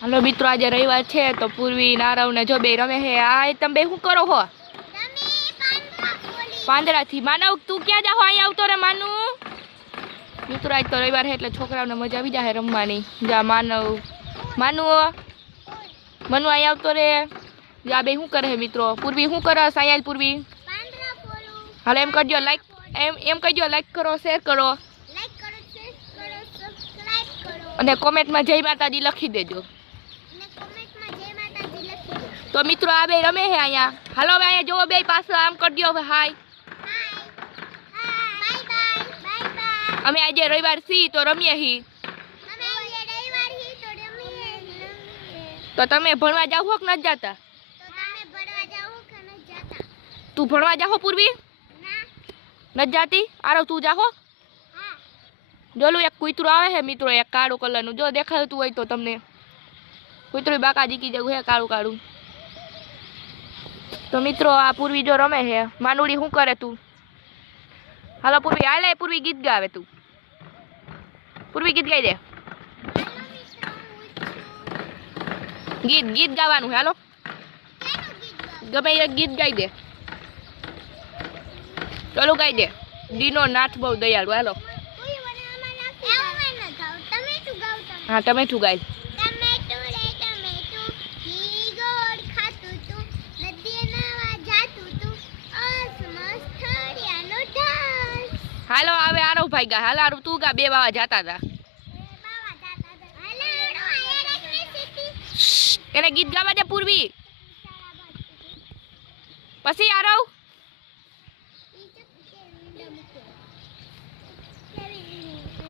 hello मित्रों, आज रविवार है तो पूर्वी नारव ने जो बे रमे है आ तम बे શું કરો हो પાંદડા થી માનવ તું ક્યાં જાહો અહીં આવતો રે માનુ મિત્રો આજ તો રવિવાર છે એટલે છોકરાઓને મજા આવી જાય રમવાની જા માનુ મનુ અહીં આવતો રે જા બે શું કરે મિત્રો પૂર્વી શું કરે સાયલ પૂર્વી હાલો એમ કરજો લાઈક એમ કરજો લાઈક કરો શેર કરો અને કોમેન્ટ માં જય માતાજી લખી દેજો तो मित्रों आ बे रमे है अँ हलो अँ जो बे पास आम कर दियो हाय अमे आज रविवार सी तो रमीए ही तो तमे भणवा जाओ कि न जाता तू भणवा जाओ पूर्वी न जाती आरो तू जाओ जोलू एक कूतरू आवे है मित्रों एक काळू कलर नु जो देखायतुं होय तो तमने कूतरू बाकाजी की जेवुं है काळू काळू तो मित्रों आ पूर्वी जो रमे है मानुड़ी शू करे तू हालो पूर्वी हाले पूर्वी गीत गावे तू पूर्वी गीत गाई दे गीत गीत गावानुं हालो गमे एक गीत गाई दे चलो गाई दे दीनो नाथ बहु दयालु हालो हाँ टमेटू गाई हालो आवे आरो भाई गा हाल आरो तू गा बे बाबा जाता था एने गीत गावा दे पूर्वी पसी आरो